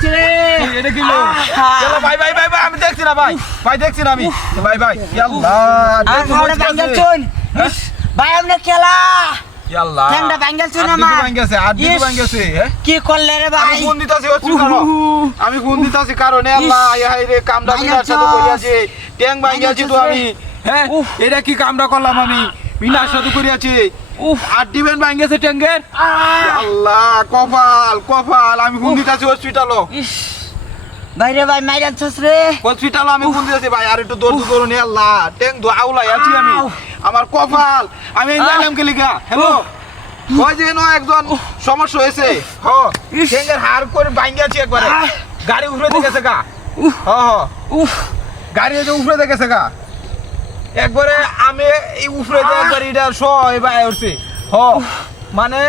গেছে রে এটা কি লো চলো ভাই ভাই ভাই ভাই আমি দেখছি না ভাই ভাই দেখছি না আমি ভাই ভাই আল্লাহ ঘরে বাঙ্গাল চুন ভাই আপনি খেলা আল্লাহ ঠ্যাংটা বাঙ্গাল চুন আমার আমার ভাঙ্গাছে আর দিকে ভাঙ্গাছে হ্যাঁ কি করলে রে ভাই আমি ফোন দিতাছি আমি ফোন দিতাছি কারণে আল্লাহ হাই রে কামড়া বিনার সাথে করিয়াছে ট্যাং ভাঙ্গাছি তো আমি হ্যাঁ এটা কি কামড়া করলাম আমি বিনার সাথে করিয়াছি আর দিবেন ভাঙ্গাছে ট্যাঙ্গের আল্লাহ কপাল কপাল আমি ফোন দিতাছি হসপিটালও বাইরে ভাই মাইরান ছস রে হসপিটাল আমি ফোন দিতেছি ভাই আর একটু দৌড় দৌড় আল্লাহ ট্যাং আউলাই আছি আমি আমার কপাল আমি জানলাম কে লিখা হ্যালো ওই যে না একজন সমস্যা হয়েছে হ্যাঁ ট্যাঙ্গের হার করে ভাঙ্গাছি একবারে গাড়ি উঠে দেখেছে গা হ্যাঁ গাড়ি উপরে দেখেছে গা একবারে আমি এই উপরে একবার এটা সয় ভাই উঠছে হ মানে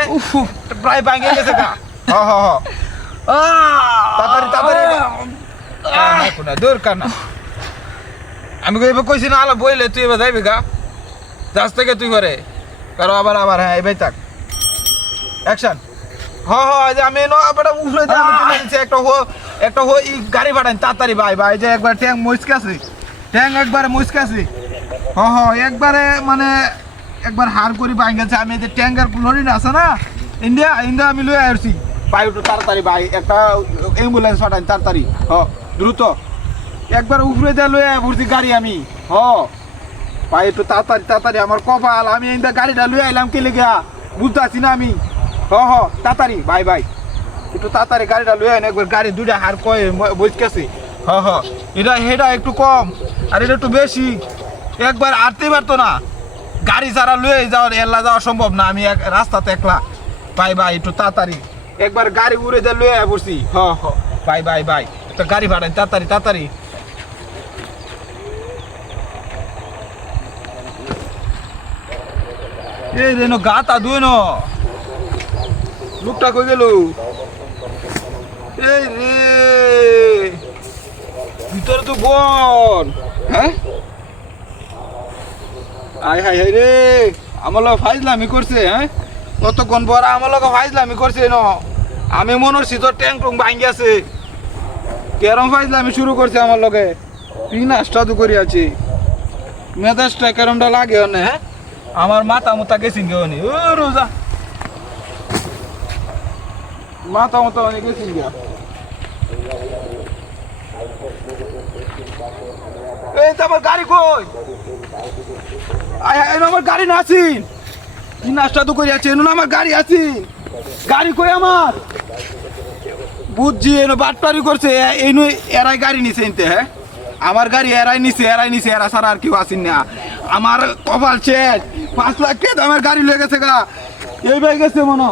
প্রায় ভাঙ্গে গেছে গা হ্যাঁ হ্যাঁ তাড়াতাড়ি তাড়াতাড়ি কোনো দরকার না আমি এবার কইছি না আলো বইলে তুই এবার যাইবি গা যাস থেকে তুই করে কারো আবার আবার হ্যাঁ এবার থাক অ্যাকশন হ্যাঁ হ্যাঁ যে আমি বেটা উপরে আমি তুলে দিচ্ছি একটা ই গাড়ি পাঠান তাড়াতাড়ি ভাই ভাই যে একবার ট্যাং মুচকাছি ট্যাং একবারে মুচকাছি হ্যাঁ হ্যাঁ একবারে মানে একবার হার করি ভাই গেছে আমি যে ট্যাঙ্কার লরি না আছে না ইন্ডিয়া ইন্ডিয়া আমি লয়ে আসছি ভাই একটু তাড়াতাড়ি ভাই একটা অ্যাম্বুলেন্স পাঠান তাড়াতাড়ি হ দ্রুত একবার উপরে দিয়ে লয়ে পড়ছি গাড়ি আমি হ ভাই একটু তাড়াতাড়ি তাড়াতাড়ি আমার কপাল আমি ইন্ডিয়া গাড়িটা লয়ে আইলাম কে লেগে বুঝতে পারছি না আমি হ হ তাড়াতাড়ি ভাই ভাই একটু তাড়াতাড়ি গাড়িটা লয়ে আইন একবার গাড়ি দুইটা হার কয়ে বসকেছি হ হ এটা একটু কম আর এটা একটু বেশি একবার আটতে পারতো না গাড়ি ছাড়া লয়ে যাওয়ার এল্লা যাওয়া সম্ভব না আমি রাস্তাতে একলা ভাই ভাই একটু তাড়াতাড়ি একবার গাড়ি উড়ে দিয়ে লয়ে পড়ছি হ হ ভাই ভাই ভাই একটা গাড়ি ভাড়াই তাড়াতাড়ি তাড়াতাড়ি এই রে গাতা দুই ন লোকটা কই গেল এই রে ভিতরে তো বন হ্যাঁ আয় হাই হাই রে আমার লোক ফাইজলামি করছে হ্যাঁ কতক্ষণ পর আমার লোক ফাইজলামি করছে ন আমি মনে হচ্ছি তোর ট্যাং টুং ভাঙ্গি আছে কেরম ফাইজলামি শুরু করছে আমার লগে পিনাসটা তো করি আছি মেজাজটা কেরমটা লাগে না হ্যাঁ আমার মাথা মুতা গেছিন গে ও রোজা মাথা মুতা অনেক গেছিন গে এই তো আমার গাড়ি কই আমার গাড়ি না আছি কি নাস্তা তো করে আছে আমার গাড়ি আছি গাড়ি কই আমার বুঝছি বাটপারি করছে এরাই গাড়ি নিছে এনতে হ্যাঁ আমার গাড়ি এরাই নিছে এরা ছাড়া আর কেউ আসেন না আমার কপাল শেষ 5 লাখ টাকা আমার গাড়ি লেগে গেছে গা এই ভাই গেছে মনে